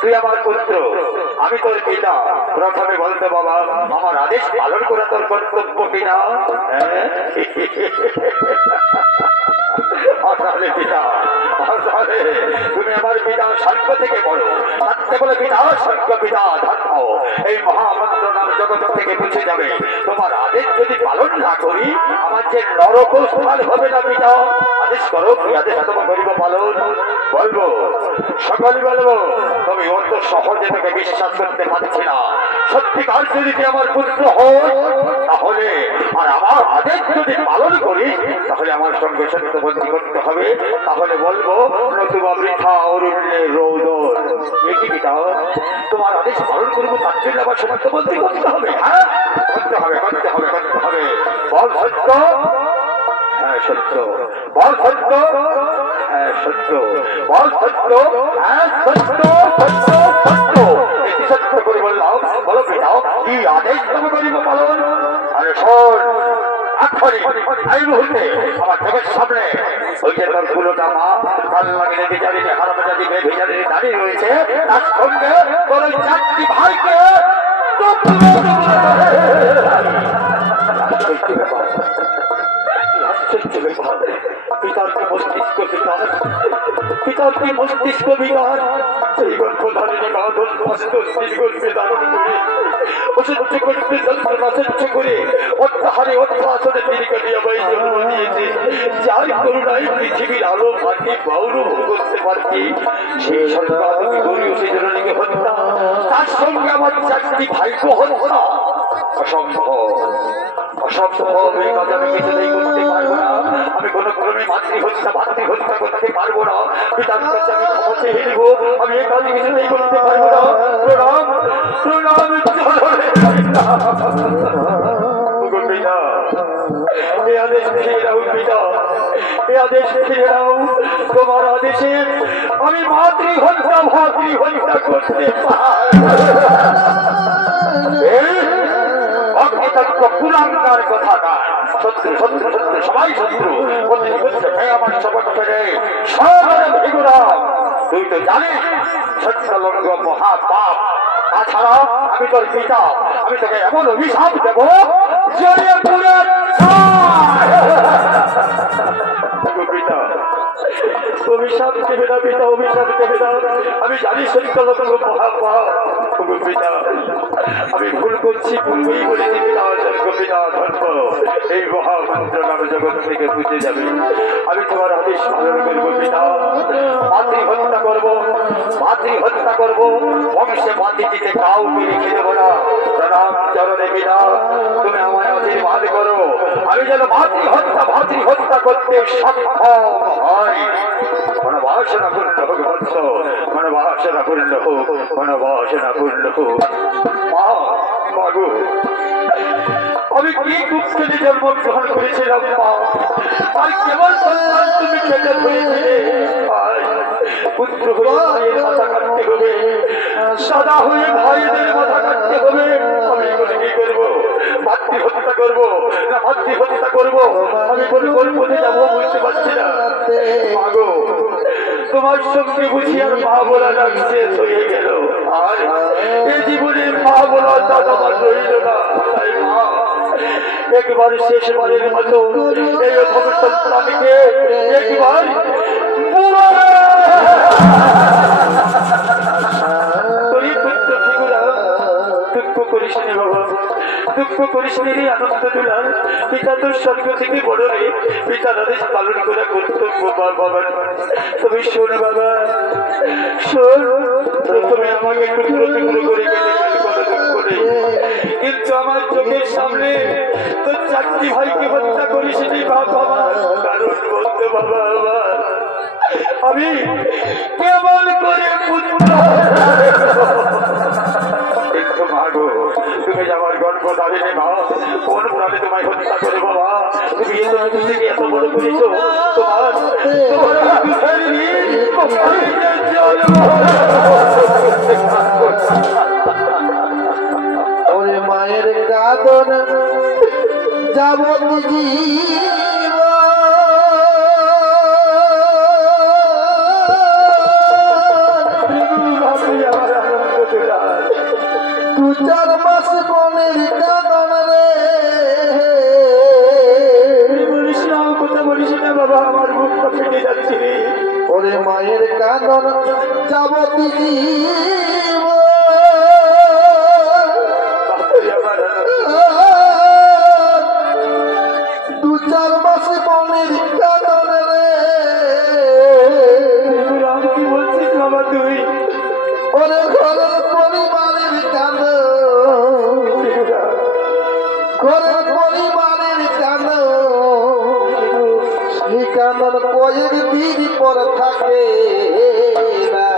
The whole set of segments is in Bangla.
তুই আমার পুত্র, আমি তোর পিতা। প্রথমে বলতে বাবা, আমার আদেশ পালন করা তোর কর্তব্য কিনা? আসলে পিতা, আসলে তুমি আমার পিতা স্বর্গ থেকে বড়, থাকতে বলে পিতা স্বর্গ পিতা ধর্ম এই মহামন্ত্র নাম জগৎ থেকে মুছে যাবে। তোমার আদেশ যদি পালন না করি আমার যে নরকস্থল হবে না পিতা। আদেশ করো, কি আদেশ তোমার করিব পালন? বলবো, সকলে বলবো। তবে অত সহজে তোকে বিশ্বাস করতে পারছি না। সত্যিকার যদি তুই আমার পুত্র হয় তাহলে, আর আমার আদেশ যদি পালন করি তাহলে আমার সঙ্গে সত্যবন্দী করতে হবে। তাহলে বলবো, নতুবা বৃথা অরণ্যে রৌদন। কি পিতা, তোমার আদেশ পালন করবো, তার জন্য আমার সত্যবন্দী করতে হবে। হ্যাঁ, করতে হবে, করতে হবে, করতে হবে। বল সত্য। হ্যাঁ সত্য। বল সত্য। হ্যাঁ সত্য। বল সত্য। হ্যাঁ সত্য, সত্য, সত্য। এটি সত্য করে বললাম। বলো পিতা, কি আদেশ তুমি করিব পালন? আরে শোন, এই মুহূর্তে আমার চোখের সামনে ওই যে তোর পুরোটা মা কাল লাগিয়ে বিচারিতে হারামে জাতি বেভিচারিতে দাঁড়িয়ে রয়েছে, তার সঙ্গে তোর ওই চারটি ভাইকে পিতার কি মস্তিষ্ক বিকার, পিতার কি মস্তিষ্ক বিকার। সেই গর্ভধারিণী মা দোষ ধারণ করে অসহ্য করতে যন্ত্রণা সহ্য করে অত্যাহারে অত্যাচারে তিনি কাটিয়ে জন্ম দিয়েছে। যার করুণায় পৃথিবীর আলো মাটি গৌরব করতে পারছি, সেই সরকার গরিব সেই জননীকে হত্যা, তার সঙ্গে আমার চারটি ভাইকে হত্যা। অসম্ভব, অসম্ভব। এই কাজ আমি কিছুতেই করতে পারবো না। আমি কোনো ক্রমে মাতৃহত্যা করতে পারবো না। পিতার কাছে আমি ক্ষমা চেয়ে নেব। আমি এই কাজ কিছুতেই করতে পারবো না। প্রণাম, প্রণাম। পিতা, এ আদেশ ফিরিয়ে দাও পিতা, এ আদেশ ফিরিয়ে দাও। তোমার আদেশে আমি মাতৃহত্যা করতে পুরাঙ্গার কথাটা শত্রু, শত্রু, শত্রু, সবাই শত্রু। আমার শপথ করে তুই তো জানিস সত্যলঙ্গ মহাপাপ। তাছাড়া আমি তোর পিতা, আমি তোকে এমন অভিশাপ দেবো জড়িয়ে পুরে পিতা। অভিশাপ দেবে না পিতা, অভিশাপ দেবে না। আমি জানি সত্যলঙ্গ মহাপাপ পিতা, আমি ভুল করছি, ভুলই বলেছি পিতা। পিতা ধর্ম এই মহামন্ত্র নাম জগৎ থেকে বুঝে যাবে। আমি তোমার আদেশ পালন করবো পিতা। মাতৃহত্যা করবো, মাতৃহত্যা করবো। বংশে মাতৃটিতে কাউকে রেখে দেবো না। প্রণাম চরণে পিতা, তুমি আমায় আশীর্বাদ করো। আমি যেন মাতৃহত্যা করতে সক্ষম হয়। মনোবাসনা পূর্ণ হোক বৎস, মনোবাসনা পূর্ণ হোক, মনোবাসনা পূর্ণ হোক। মা, মাগো, আমি কি দুঃখে জন্মগ্রহণ করেছিলাম মা, আর কেবল সন্তান তুমি পেটে ধরেছিলে। পুত্র হয়ে ভাইয়ের মাথা কাটতে হবে, সাদা হয়ে ভাইদের মাথা কাটতে হবে। আমি এগুলো কি করবো? মাতৃহত্যা করবো না মাতৃহত্যা করবো? আমি কোন পথে যাবো বুঝতে পারছি না। মাগো, তোমার সঙ্গে বুঝি আর মা বলা ডাক শেষ হয়ে গেল। আর এই জীবনে মা বলা ডাক আমার রইল না। তাই মা, একবার শেষবারের মতো এই সন্তানকে একবার দুঃখ করিস নি বাবা, দুঃখ করিস নি, আনন্দ দুলাল। পিতা তোর স্বর্গ থেকে বড় রে, পিতার আদেশ পালন করা কর্তব্য বাবা। তুমি শোন বাবা, শোন। প্রথমে আমাকে টুকরো টুকরো করে গেলে করে, কিন্তু আমার চোখের সামনে তোর চারটি ভাইকে হত্যা করিস নি বাবা। কারণ বলতে বাবা, আমি কেমন করে পুত্র। কিন্তু মাগো, তুমি আমার গর্ব দাঁড়িয়ে মা, কোন প্রাণে তোমায় হত্যা করে বাবা? তুমি এত বড় করেছ, তোমার ওরে মায়ের কাঁদন যাবতীয় দু চার মাস বনের কাঁদন রে বলিস না, কথা বলিস না বাবা, আমার বুকটা ফেটে যাচ্ছে রে। ওরে মায়ের কাঁদন যাবতি জীব দু চার মাস বনের কাঁদন রে কি বলছিস বাবা তুই? ওরে ঘরের পরিবারের কাঁদ ঘরের পরিবারের কাঁদ সেই কাঁদন কয়েক দিন পর থাকে না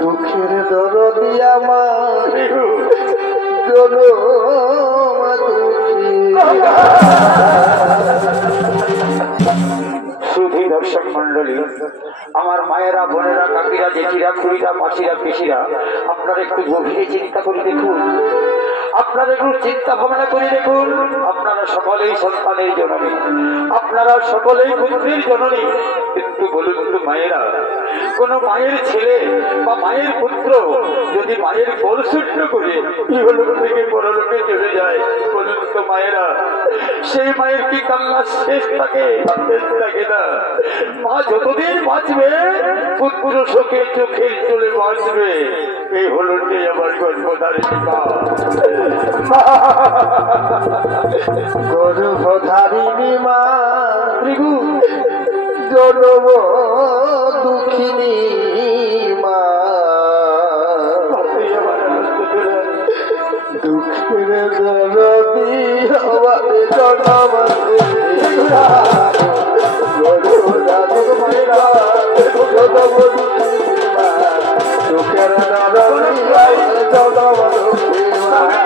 দুঃখের দরদি আমার জনম দুঃখী সুধী দর্শক মন্ডলী, আমার মায়েরা, বোনেরা, কাকিরা, জেঠিরা, খুড়িরা, মাসিরা, পিসিরা, আপনারা একটু গভীরে চিন্তা করে দেখুন, আপনারা একটু চিন্তা ভাবনা করে দেখুন। আপনারা সকলেই সন্তানের জননী, আপনারা সকলেই পুত্রের জননী, কিন্তু বলুন তো মায়েরা, কোন মায়ের ছেলে বা মায়ের পুত্র যদি মায়ের কোলসূত্র করে ইহলোক থেকে পরলোকে চলে যায়, বলুন তো মায়েরা, সেই মায়ের কি কান্না শেষ থাকে? না। মা যতদিন বাঁচবে পুত্র শোকে চোখের চলে বাঁচবে। এই হলো যে আমার গর্ভধারিণী মা। গর্ভধারিণী মা জনম দুঃখিনী মা দুঃখের জননী আমাদের জনম গর্ভধারিণী মা জনম দুঃখিনী মা দুঃখের জননী জনম দুঃখিনী মা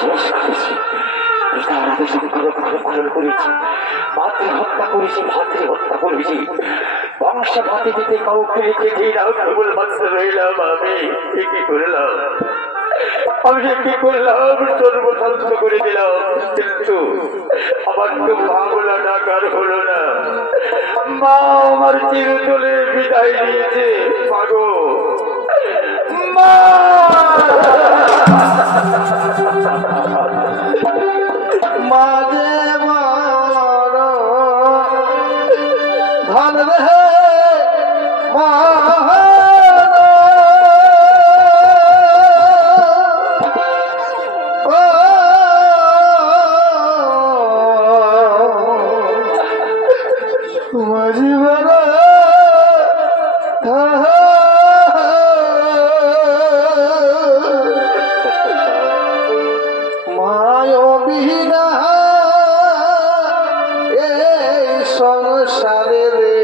শেষ করেছি, পিতার আদেশ পালন করেছি, মাতৃ হত্যা করেছি, ভাতৃ হত্যা করেছি, বংশ ভাতে দিতে কাউকে রেখে দিই না, কেবল মাত্র রইলাম আমি। কি করলাম আমি, কি করলাম? সর্বশান্ত করে দিলাম, কিন্তু আমার তো মা বলা ডাকার হলো না। মা আমার চিরতলে বিদায় দিয়েছে। মাগো মা, মাঝে মার ধন রে মা, মাঝে মার মায় বিনা এই সংসারে রে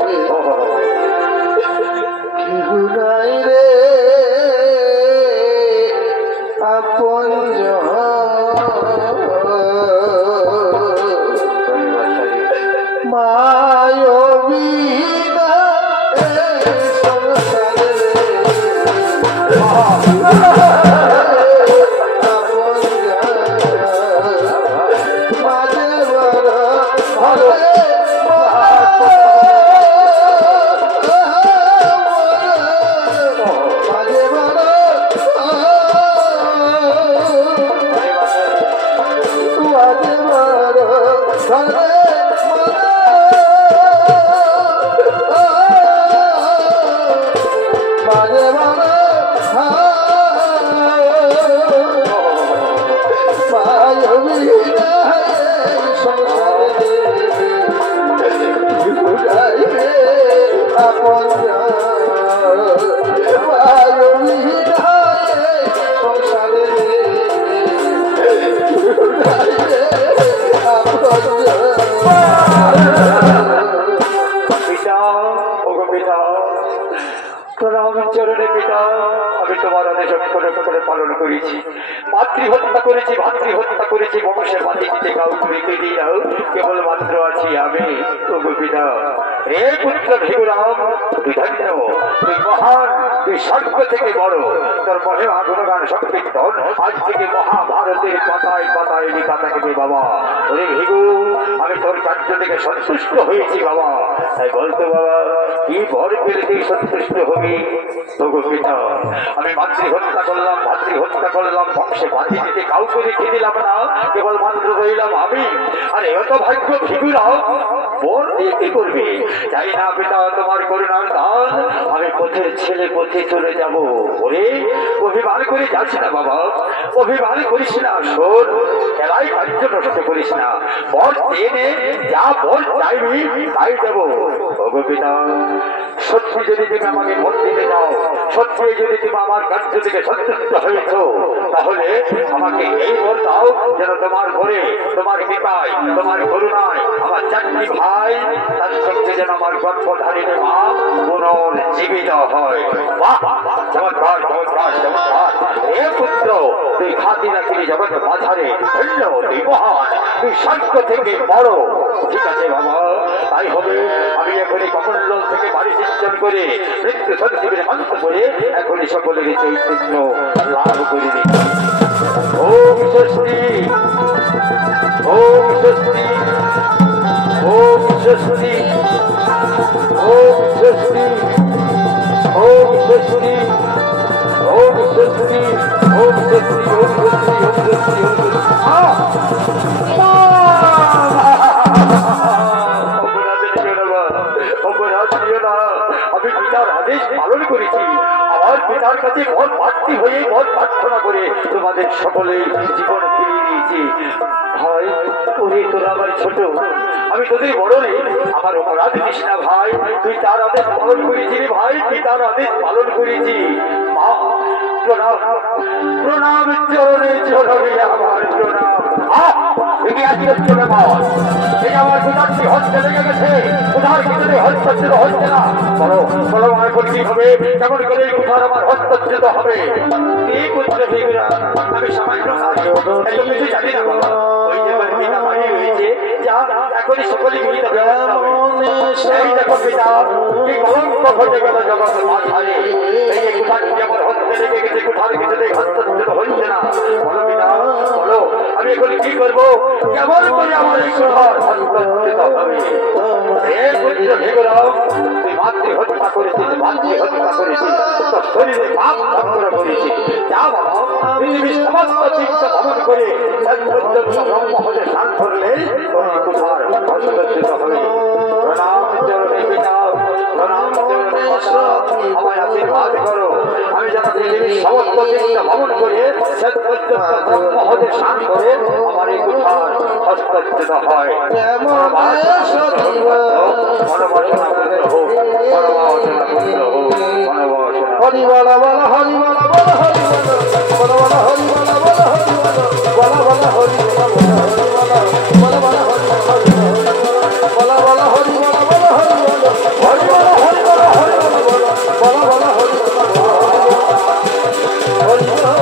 কেহ নাই রে আপন মায় বিনা এই সংসারে চরণে পিতা, আমি তোমার আদেশ অক্ষরে অক্ষরে পালন করেছি, মাতৃ হত্যা করেছি, ভাতৃ হত্যা করেছি, বংশের মাটি দিতে কাউকে রেখে দিই না, কেবল মাত্র আছি আমি। ওগো পিতা, হে পুত্র ভিগুরাম, তুই ধন্য, তুই মহান, তুই স্বর্গ থেকে বড়, তোর মহিমা গুণগান সংকীর্তন আজ থেকে মহাভারতের পাতায় পাতায় লেখা থাকবে বাবা। ওরে ভিগু, আমি তোর কার্য থেকে সন্তুষ্ট হয়েছি বাবা। তাই বলতো বাবা, কি বর পেলে তুই সন্তুষ্ট হবি? ওগো পিতা, আমি মাতৃ হত্যা করলাম, ভাতৃ হত্যা করলাম, বংশে বাঁধি দিতে কাউকে রেখে দিলাম না, কেবল মাত্র রইলাম আমি। আরে অত ভাগ্য ভিগুরাও বর দিয়ে কি করবে? চাই না পিতা তোমার করুণার দান, আমি পথের ছেলে পথে চলে যাব। ওরে অভিমান করে যাস না বাবা, অভিমান করিস না, শোন খেলায় কার্য নষ্ট করিস না, বর চেনে যা বর চাইবি তাই দেব। ওগো পিতা, সত্যি যদি তুমি আমাকে ভোট দিতে যাও, সত্যি যদি তুমি আমার কার্য থেকে সন্তুষ্ট হয়েছ, তাহলে আমাকে এই বর দাও যেন তোমার ঘরে, তোমার কৃপায়, তোমার করুণায় আমার চারটি ভাই, তার সঙ্গে যেন আমার গর্ভধারিণী মা পুনর্জীবিত হয়। বাহ, চমৎকার চমৎকার চমৎকার। হে পুত্র, তুই খাতি রাখিলি জগৎ বাজারে, ধন্য, তুই মহান, তুই স্বর্গ থেকে বড়। ঠিক আছে বাবা, তাই হবে। আমি এখনই কমণ্ডল থেকে বাড়ি সিঞ্চন করে মৃত্যু সঞ্জীবের মন্ত্র করে এখনই সকলের চৈতন্য লাভ করে দিই। ওম স্বস্তি, ওম স্বস্তি, ওম স্বস্তি, ওম স্বস্তি, ওম স্বস্তি, ওম স্বস্তি, ওম স্বস্তি, ওম স্বস্তি, ওম স্বস্তি, ওম স্বস্তি। আমি পিতার আদেশ পালন করেছি, আমার পিতার কাছে বর প্রার্থী হয়ে বর প্রার্থনা করে তোমাদের সকলে জীবন ফিরিয়ে দিয়েছি। ভাই, ওরে তোরা আমার ছোট, আমি তোদের বড় রে, আমার অপরাধ দিস না ভাই। তুই তার আদেশ পালন করেছি রে ভাই, তুই তার আদেশ পালন করেছি। মা প্রণাম, প্রণাম চরণে চরণে আমার প্রণাম। ইতিহাসে চলে পাওয়া এই আমার কোথাটি হচ্ছে লেগে গেছে কোথার ভিতরে হস্তচ্ছেদ হচ্ছে না বলো বলো আমার করে কি হবে কেমন করে কোথার আমার হস্তচ্ছেদ হবে কি করছে ভেগুরা আমি সামান্য এত কিছু জানি না বাবা ওই যে আমার পিতা বাড়ি রয়েছে যা এখনই সকলে মিলিত ব্যবস্থা হবে সেই দেখো পিতা কি কলঙ্ক ঘটে গেল জগতের মাঝারে এই যে কোথাটি আমার হস্তে লেগে গেছে কোথার ভিতরে হস্তচ্ছেদ হচ্ছে না বলো পিতা বলো আমি এখন কি করবো কেমন করে আমার এই কোথার হস্তচ্ছেদ হবে তুই মাতৃ হত্যা করেছিস তোর শরীরে পাপ ভক্ত করেছিস যা বাবা পৃথিবীর সমস্ত তীর্থ ভ্রমণ করে এক পর্যন্ত ব্রহ্ম হতে স্নান করলে তোর কোথার হস্তচ্ছেদ হবে প্রণাম চরণে পিতা প্রণাম চরণে মাতা আমায় আশীর্বাদ করো আমি যেন পৃথিবীর সমস্ত তীর্থ ভ্রমণ করে এক পর্যন্ত ব্রহ্ম হতে স্নান করে আমার এই কোথার হস্তচ্ছেদ হয় মনোবাসনা করতে হোক মনোবাসনা করতে হোক মনোবাসনা হরিবলা বলা হরিবলা বলা হরিবলা বলা বলা হরিবলা বলা হরিবলা বলা বলা হরিবলা বলা বলা হরিবলা বলা বলা হরিবলা বলা হরিবলা হরিবলা হরিবলা হরিবলা বলা বলা হরিবলা হরিবলা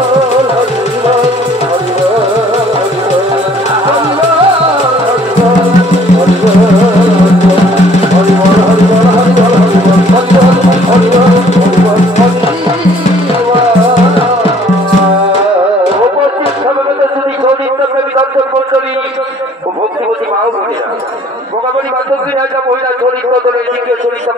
ভক্তিবতী মাও বলি না ভোগাবলী বান্ধবী একটা মহিলা চরিত্র চরিত্র